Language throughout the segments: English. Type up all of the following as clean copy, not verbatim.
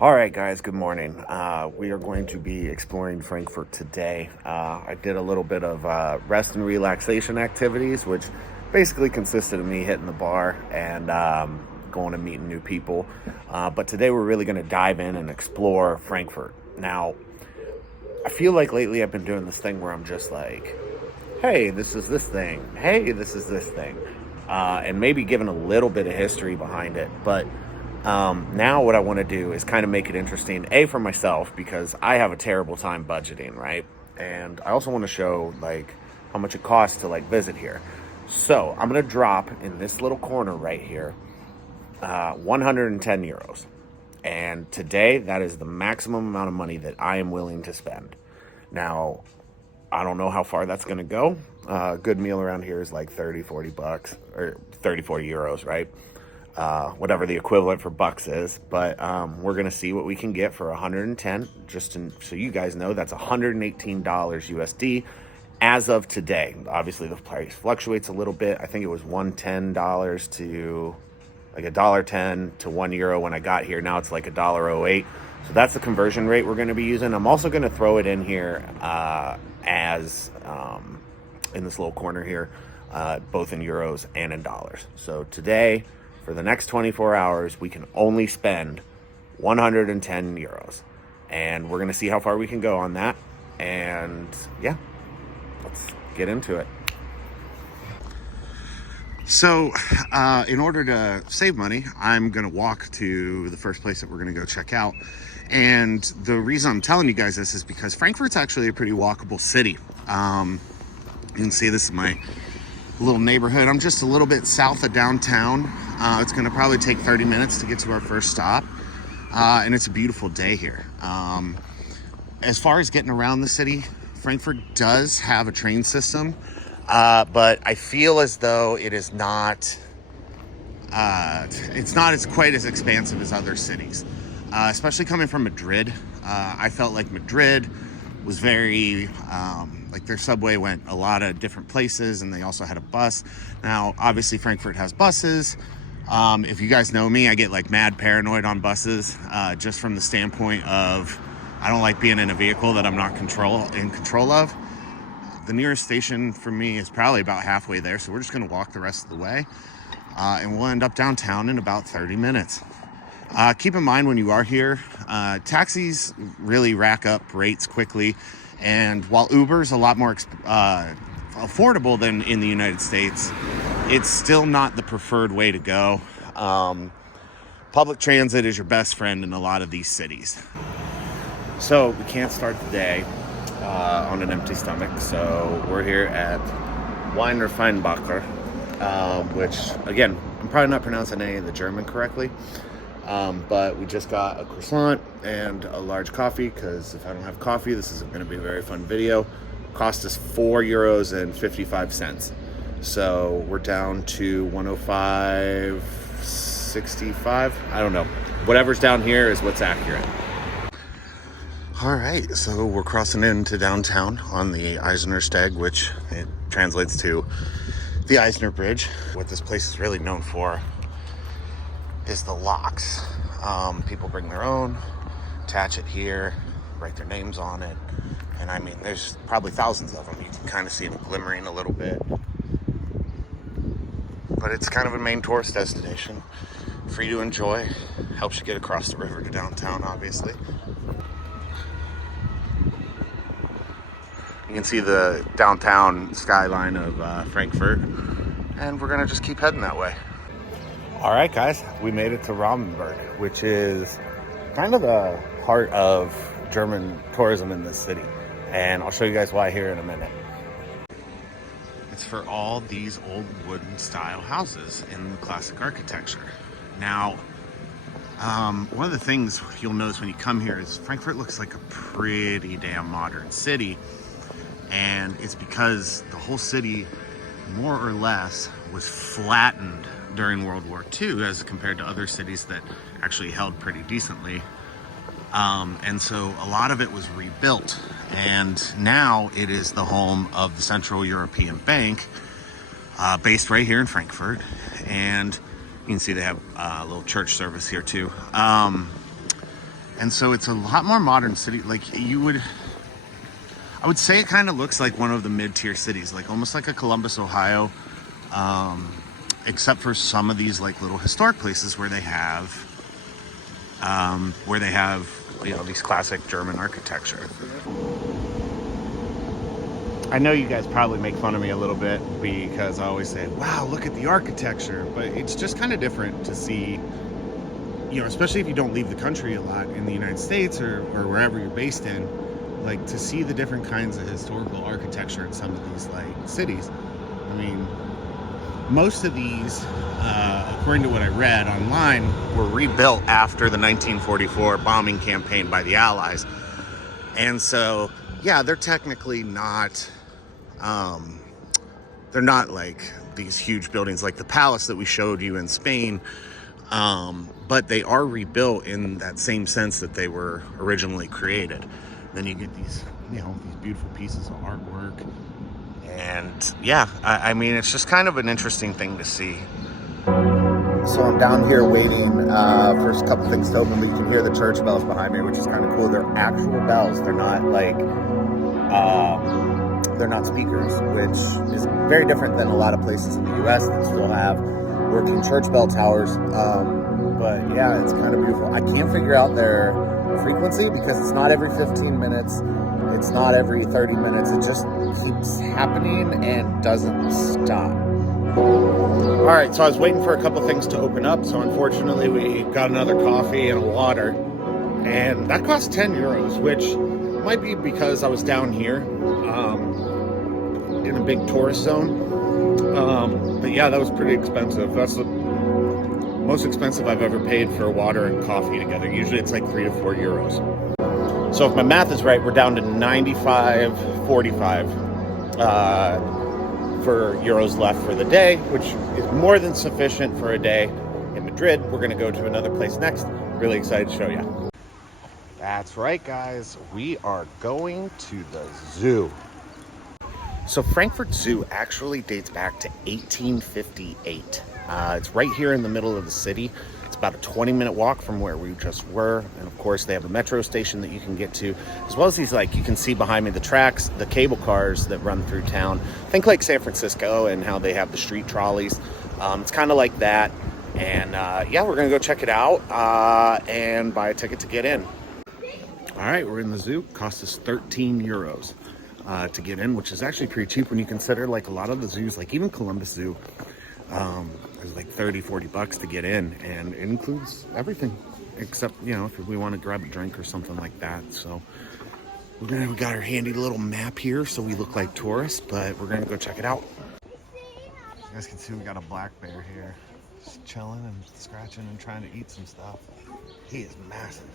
All right, guys, good morning. We are going to be exploring Frankfurt today. I did a little bit of rest and relaxation activities, which basically consisted of me hitting the bar and going and meeting new people. But today we're really going to dive in and explore Frankfurt. Now, I feel like lately I've been doing this thing where I'm just like, hey, this is this thing. Hey, this is this thing. And maybe giving a little bit of history behind it. But now what I want to do is kind of make it interesting, for myself, because I have a terrible time budgeting, right? And I also want to show like how much it costs to like visit here. So I'm going to drop in this little corner right here, 110 euros. And today that is the maximum amount of money that I am willing to spend. Now, I don't know how far that's going to go. A good meal around here is like 30, 40 bucks or 30, 40 euros, right? Whatever the equivalent for bucks is, but we're gonna see what we can get for 110. So you guys know, that's $118 USD as of today. Obviously the price fluctuates a little bit. I think it was $110 to like $1.10 to €1 when I got here. Now it's like $1.08. So that's the conversion rate we're going to be using. I'm also going to throw it in here as in this little corner here, both in euros and in dollars. So today, for the next 24 hours, we can only spend 110 euros. And we're going to see how far we can go on that. And yeah, let's get into it. So in order to save money, I'm going to walk to the first place that we're going to go check out. And the reason I'm telling you guys this is because Frankfurt's actually a pretty walkable city. You can see this is my little neighborhood. I'm just a little bit south of downtown. It's going to probably take 30 minutes to get to our first stop. And it's a beautiful day here. As far as getting around the city, Frankfurt does have a train system, but I feel as though it is not, it's not as quite as expansive as other cities, especially coming from Madrid. I felt like Madrid was very, like their subway went a lot of different places, and they also had a bus. Now, obviously Frankfurt has buses. If you guys know me, I get like mad paranoid on buses, just from the standpoint of, I don't like being in a vehicle that I'm not in control of. The nearest station for me is probably about halfway there, so we're just gonna walk the rest of the way, and we'll end up downtown in about 30 minutes. Keep in mind when you are here, taxis really rack up rates quickly. And while Uber's a lot more affordable than in the United States, it's still not the preferred way to go. Public transit is your best friend in a lot of these cities. So we can't start the day on an empty stomach. So we're here at Wiener Feinbacher, which, again, I'm probably not pronouncing any of the German correctly. But we just got a croissant and a large coffee, because if I don't have coffee, this isn't going to be a very fun video. Cost us €4.55. So we're down to 105.65. I don't know. Whatever's down here is what's accurate. All right, so we're crossing into downtown on the Eisener Steg, which it translates to the Eisner Bridge. What this place is really known for is the locks. People bring their own, attach it here, write their names on it, and I mean, there's probably thousands of them. You can kind of see them glimmering a little bit, but it's kind of a main tourist destination, free to enjoy. Helps you get across the river to downtown, obviously. You can see the downtown skyline of Frankfurt, and we're gonna just keep heading that way. All right, guys, we made it to Rampenberg, which is kind of the heart of German tourism in this city. And I'll show you guys why here in a minute. It's for all these old wooden style houses in classic architecture. Now, one of the things you'll notice when you come here is Frankfurt looks like a pretty damn modern city. And it's because the whole city, more or less, was flattened during World War II as compared to other cities that actually held pretty decently. And so a lot of it was rebuilt, and now it is the home of the Central European Bank, based right here in Frankfurt. And you can see they have a little church service here too. And so it's a lot more modern city. Like I would say it kind of looks like one of the mid-tier cities, like almost like a Columbus, Ohio, except for some of these like little historic places where they have, you know, these classic German architecture. I know you guys probably make fun of me a little bit because I always say, wow, look at the architecture, but it's just kind of different to see, you know, especially if you don't leave the country a lot in the United States or wherever you're based in, like to see the different kinds of historical architecture in some of these like cities. I mean, most of these, according to what I read online, were rebuilt after the 1944 bombing campaign by the Allies. And so, yeah, they're technically not, they're not like these huge buildings like the palace that we showed you in Spain. But they are rebuilt in that same sense that they were originally created. Then you get these, you know, these beautiful pieces of artwork. And yeah, I mean, it's just kind of an interesting thing to see. So I'm down here waiting for a couple things to open, but you can hear the church bells behind me, which is kind of cool. They're actual bells. They're not like, they're not speakers, which is very different than a lot of places in the U.S. that still have working church bell towers. But yeah, it's kind of beautiful. I can't figure out their frequency because it's not every 15 minutes. It's not every 30 minutes. It just keeps happening and doesn't stop. All right, so I was waiting for a couple things to open up. So unfortunately, we got another coffee and a water. And that cost 10 euros, which might be because I was down here in a big tourist zone. But yeah, that was pretty expensive. That's the most expensive I've ever paid for water and coffee together. Usually it's like 3 to 4 euros. So if my math is right, we're down to 95.45 for euros left for the day, which is more than sufficient for a day in Madrid. We're going to go to another place next. Really excited to show you. That's right, guys. We are going to the zoo. So Frankfurt Zoo actually dates back to 1858. It's right here in the middle of the city. It's about a 20-minute walk from where we just were. And of course, they have a metro station that you can get to, as well as these, like, you can see behind me, the tracks, the cable cars that run through town. Think like San Francisco and how they have the street trolleys. It's kind of like that. And yeah, we're going to go check it out and buy a ticket to get in. All right, we're in the zoo. Cost us 13 euros to get in, which is actually pretty cheap when you consider like a lot of the zoos, like even Columbus Zoo, it's like 30-40 bucks to get in, and it includes everything except, you know, if we want to grab a drink or something like that. So we got our handy little map here so we look like tourists, but we're gonna go check it out. You guys can see we got a black bear here, just chilling and scratching and trying to eat some stuff. He is massive.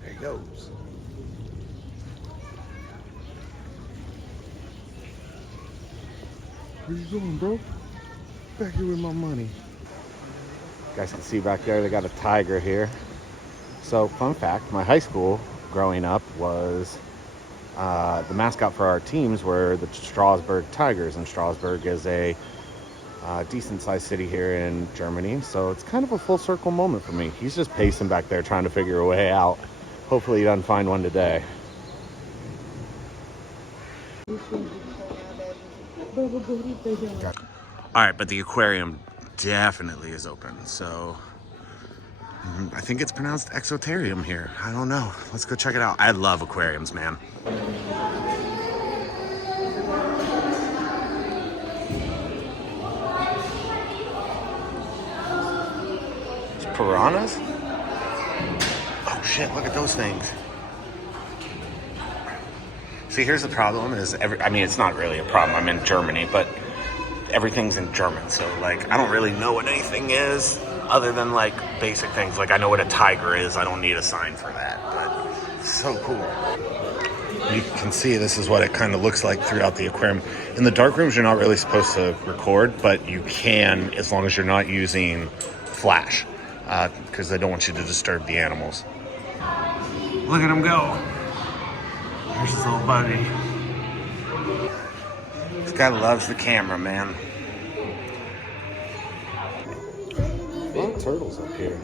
There he goes. Where you going, bro? Back here with my money. You guys can see back there, they got a tiger here. So, fun fact, my high school growing up was, the mascot for our teams were the Strasbourg Tigers, and Strasbourg is a decent-sized city here in Germany, so it's kind of a full circle moment for me. He's just pacing back there trying to figure a way out. Hopefully he doesn't find one today. All right, but the aquarium definitely is open, so I think it's pronounced exoterium here. I don't know. Let's go check it out. I love aquariums, man. It's piranhas? Oh shit, look at those things. See, here's the problem is I mean, it's not really a problem. I'm in Germany, but everything's in German. So like, I don't really know what anything is other than like basic things. Like I know what a tiger is. I don't need a sign for that, but it's so cool. You can see this is what it kind of looks like throughout the aquarium. In the dark rooms, you're not really supposed to record, but you can as long as you're not using flash, because they don't want you to disturb the animals. Look at him go. There's his little buddy. This guy loves the camera, man. A lot of turtles up here.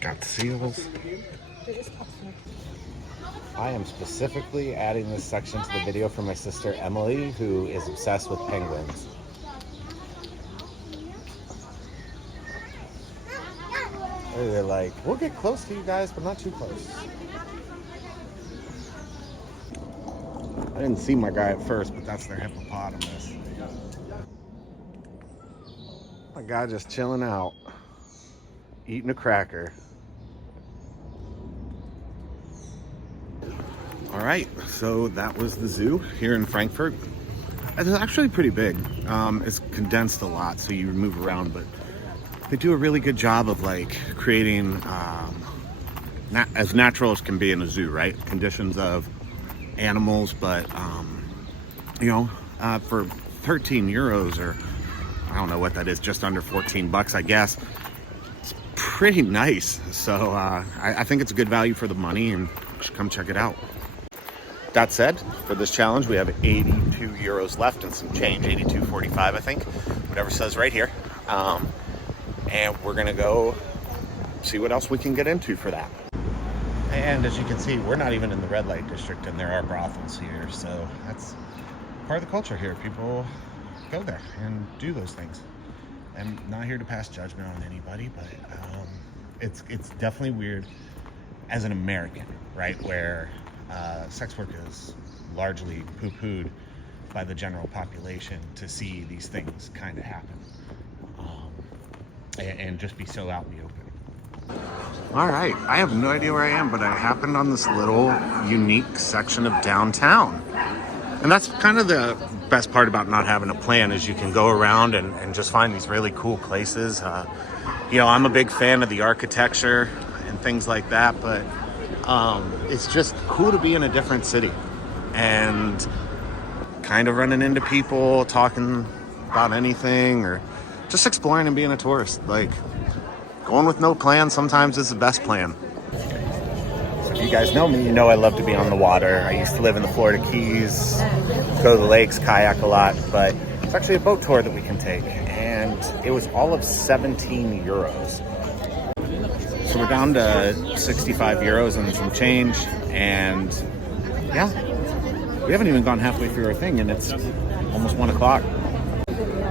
Got seals. I am specifically adding this section to the video for my sister Emily, who is obsessed with penguins. They're like, we'll get close to you guys, but not too close. I didn't see my guy at first, but that's their hippopotamus. My guy just chilling out, eating a cracker. All right, so that was the zoo here in Frankfurt. It's actually pretty big. It's condensed a lot, so you move around, but they do a really good job of like creating as natural as can be in a zoo, right? Conditions of animals, but you know, for 13 euros, or I don't know what that is, just under 14 bucks, I guess. It's pretty nice. So I think it's a good value for the money, and you should come check it out. That said, for this challenge, we have 82 euros left and some change, 82.45, I think, whatever says right here. And we're gonna go see what else we can get into for that. And as you can see, we're not even in the red light district, and there are brothels here. So that's part of the culture here. People go there and do those things. I'm not here to pass judgment on anybody, but it's definitely weird as an American, right? Where sex work is largely poo-pooed by the general population, to see these things kind of happen. And just be so out in the open. All right, I have no idea where I am, but I happened on this little unique section of downtown. And that's kind of the best part about not having a plan, is you can go around and just find these really cool places. You know, I'm a big fan of the architecture and things like that, but it's just cool to be in a different city and kind of running into people, talking about anything, or just exploring and being a tourist. Like, going with no plan sometimes is the best plan. So if you guys know me, you know I love to be on the water. I used to live in the Florida Keys, go to the lakes, kayak a lot, but it's actually a boat tour that we can take, and it was all of 17 euros. So we're down to 65 euros and some change, and yeah, we haven't even gone halfway through our thing, and it's almost 1 o'clock.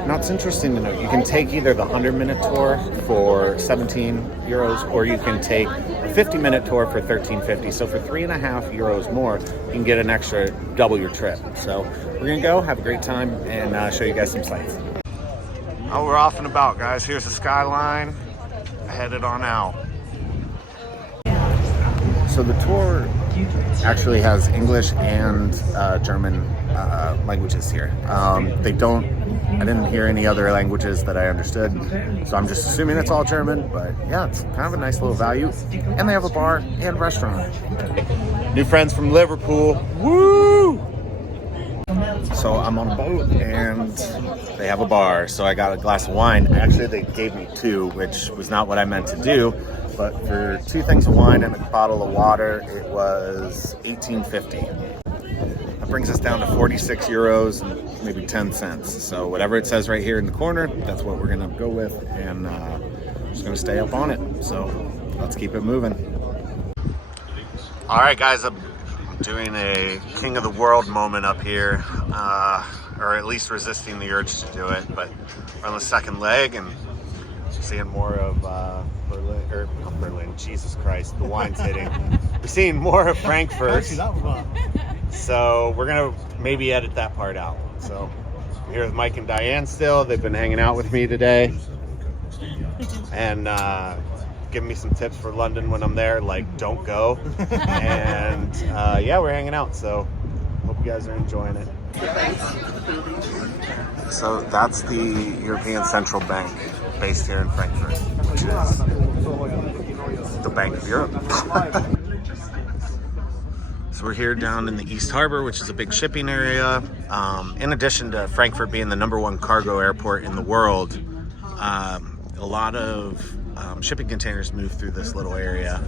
Now, it's interesting to note, you can take either the 100-minute tour for 17 euros, or you can take a 50-minute tour for 13.50. So for 3.5 euros more, you can get an extra double your trip. So we're gonna go have a great time and show you guys some sights. Oh, we're off and about, guys. Here's the skyline, headed on out. So the tour actually has English and German languages here. I didn't hear any other languages that I understood, so I'm just assuming it's all German, but yeah, it's kind of a nice little value. And they have a bar and restaurant. New friends from Liverpool, woo! So I'm on a boat and they have a bar, so I got a glass of wine. Actually, they gave me two, which was not what I meant to do, but for 2 things of wine and a bottle of water, it was 18.50. That brings us down to 46 euros and maybe 10 cents. So whatever it says right here in the corner, that's what we're gonna go with, and just gonna stay up on it. So let's keep it moving. All right, guys, I'm doing a king of the world moment up here, or at least resisting the urge to do it. But we're on the second leg and seeing more of Berlin, or not Berlin, Jesus Christ, the wine's hitting. We're seeing more of Frankfurt. So we're gonna maybe edit that part out. So I'm here with Mike and Diane still. They've been hanging out with me today and giving me some tips for London when I'm there, like don't go. And yeah, we're hanging out. So hope you guys are enjoying it. So that's the European Central Bank based here in Frankfurt, which is the Bank of Europe. So we're here down in the East Harbor, which is a big shipping area. In addition to Frankfurt being the #1 cargo airport in the world, a lot of shipping containers move through this little area.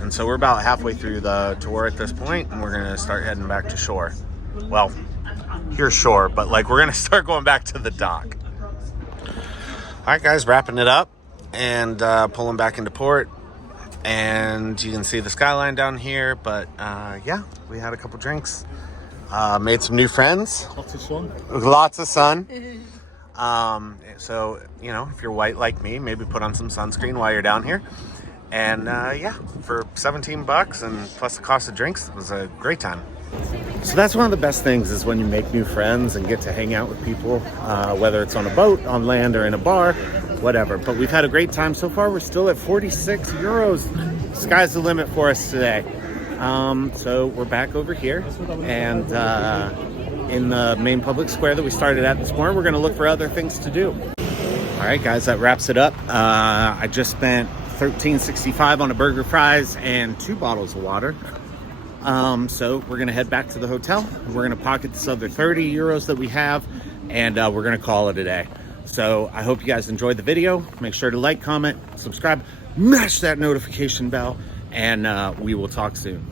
And so we're about halfway through the tour at this point, and we're gonna start heading back to shore. Well, here's shore, but like we're gonna start going back to the dock. All right, guys, wrapping it up and pulling back into port. And you can see the skyline down here. But yeah, we had a couple drinks. Made some new friends. Lots of sun. Lots of sun. So, you know, if you're white like me, maybe put on some sunscreen while you're down here. And yeah, for 17 bucks and plus the cost of drinks, it was a great time. So that's one of the best things, is when you make new friends and get to hang out with people, whether it's on a boat, on land, or in a bar, whatever. But we've had a great time so far. We're still at 46 euros. Sky's the limit for us today. So we're back over here, and in the main public square that we started at this morning, we're going to look for other things to do. All right, guys, that wraps it up. I just spent $13.65 on a burger, fries, and 2 bottles of water. So we're going to head back to the hotel. We're going to pocket this other 30 euros that we have, and we're going to call it a day. So I hope you guys enjoyed the video. Make sure to like, comment, subscribe, mash that notification bell, and we will talk soon.